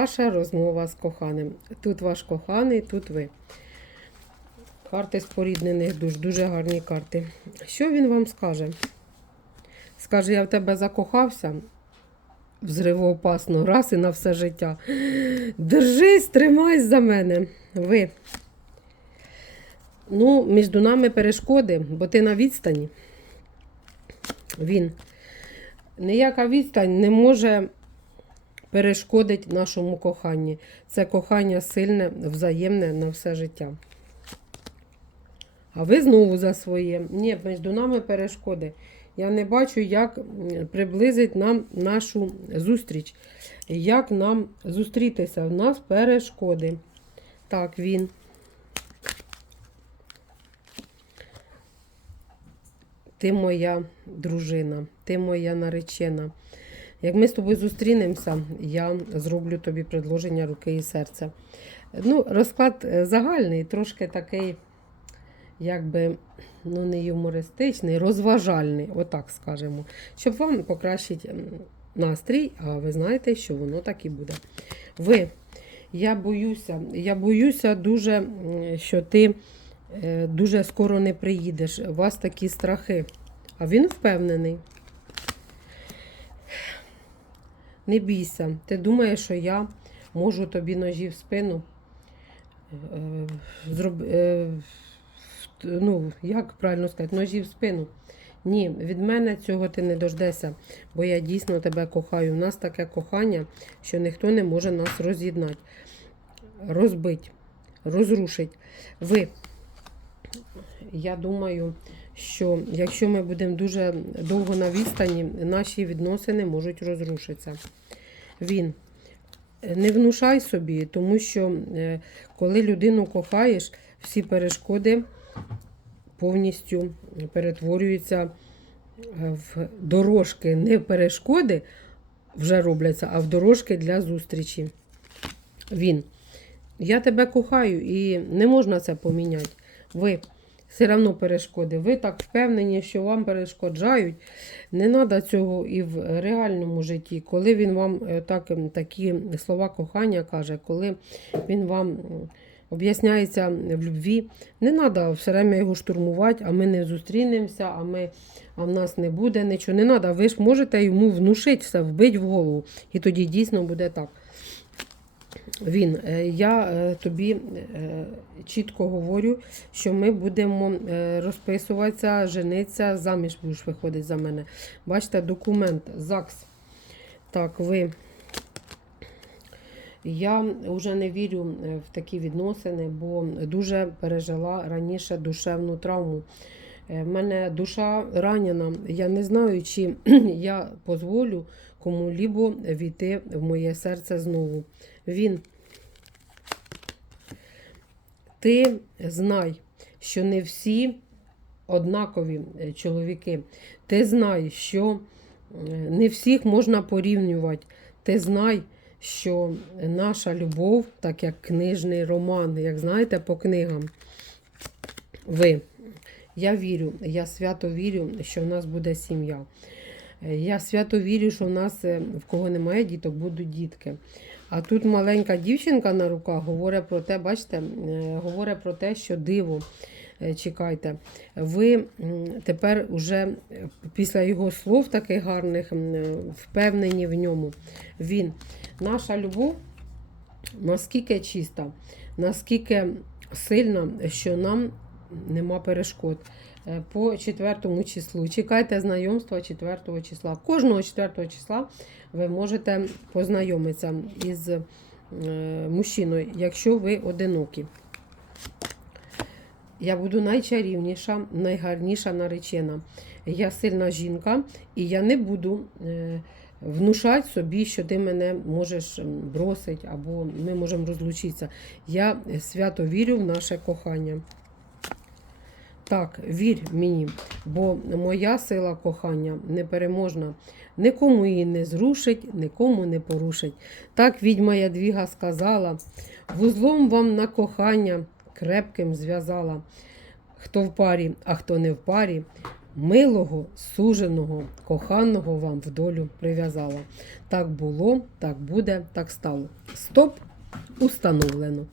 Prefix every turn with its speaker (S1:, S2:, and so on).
S1: Ваша розмова з коханим. Тут ваш коханий, тут ви. Карти споріднених душ, дуже гарні карти. Що він вам скаже? Скаже, я в тебе закохався. Взривоопасно, раз і на все життя. Держись, тримайся за мене. Ви. Ну, між нами перешкоди, бо ти на відстані. Він. Ніяка відстань не може перешкодить нашому коханні. Це кохання сильне, взаємне на все життя. А ви знову за своє. Ні, між нами перешкоди. Я не бачу, як приблизить нам нашу зустріч. Як нам зустрітися? В нас перешкоди. Так, він. Ти моя дружина, ти моя наречена. Як ми з тобою зустрінемося, я зроблю тобі предложення руки і серця. Ну, розклад е, загальний, трошки такий, якби, ну, не юмористичний, розважальний, отак скажемо. Щоб вам покращити настрій, а ви знаєте, що воно так і буде. Ви, я боюся, я боюся дуже, що ти е, дуже скоро не приїдеш. У вас такі страхи. А він впевнений. Не бійся. Ти думаєш, що я можу тобі ножі в спину? е, Зроб... е, Ну, як правильно сказати, ножі в спину. Ні, від мене цього ти не дождешся, бо я дійсно тебе кохаю. У нас таке кохання, що ніхто не може нас роз'єднати, розбити, розрушити. Ви, я думаю, що якщо ми будемо дуже довго на відстані, наші відносини можуть розрушитися. Він. Не внушай собі, тому що е, коли людину кохаєш, всі перешкоди повністю перетворюються е, в дорожки. Не перешкоди вже робляться, а в дорожки для зустрічі. Він. Я тебе кохаю і не можна це поміняти. Ви все одно перешкоди. Ви так впевнені, що вам перешкоджають. Не треба цього і в реальному житті. Коли він вам е, так, ем, такі слова кохання каже, коли він вам об'ясняється в любві, не треба все время його штурмувати, а ми не зустрінемося, а, ми, а в нас не буде нічого. Не треба. Ви ж можете йому внушити все, вбити в голову. І тоді дійсно буде так. Він, е, я е, тобі е, чітко говорю, що ми будемо розписуватися, женитися, заміж будеш виходити за мене. Бачите, документ ЗАГС. Так, ви. Я вже не вірю в такі відносини, бо дуже пережила раніше душевну травму. В мене душа ранена. Я не знаю, чи я дозволю кому-лібо війти в моє серце знову. Він. Ти знай, що не всі однакові е, чоловіки. Ти знай, що е, не всіх можна порівнювати. Ти знай, що наша любов, так як книжний роман, як знаєте, по книгам. Ви. Я вірю, я свято вірю, що в нас буде сім'я. Е, Я свято вірю, що в нас, е, в кого немає діток, будуть дітки. А тут маленька дівчинка на руках говорить про те, бачите, е, говорить про те, що диво. Чекайте, ви тепер уже після його слов таких гарних впевнені в ньому. Він, наша любов наскільки чиста, наскільки сильна, що нам нема перешкод. Е, По четвертому числу. Чекайте знайомства 4 числа. Кожного 4 числа ви можете познайомитися із е, мужчиною, якщо ви одинокі. Я буду найчарівніша, найгарніша наречена. Я сильна жінка, і я не буду е, внушати собі, що ти мене можеш бросити, або ми можемо розлучитися. Я свято вірю в наше кохання. Так, вір мені, бо моя сила кохання непереможна. Нікому її не зрушить, нікому не порушить. Так відьма Ядвіга сказала, вузлом вам на кохання крепким зв'язала. Хто в парі, а хто не в парі, милого, суженого, коханого вам в долю прив'язала. Так було, так буде, так стало. Стоп, установлено.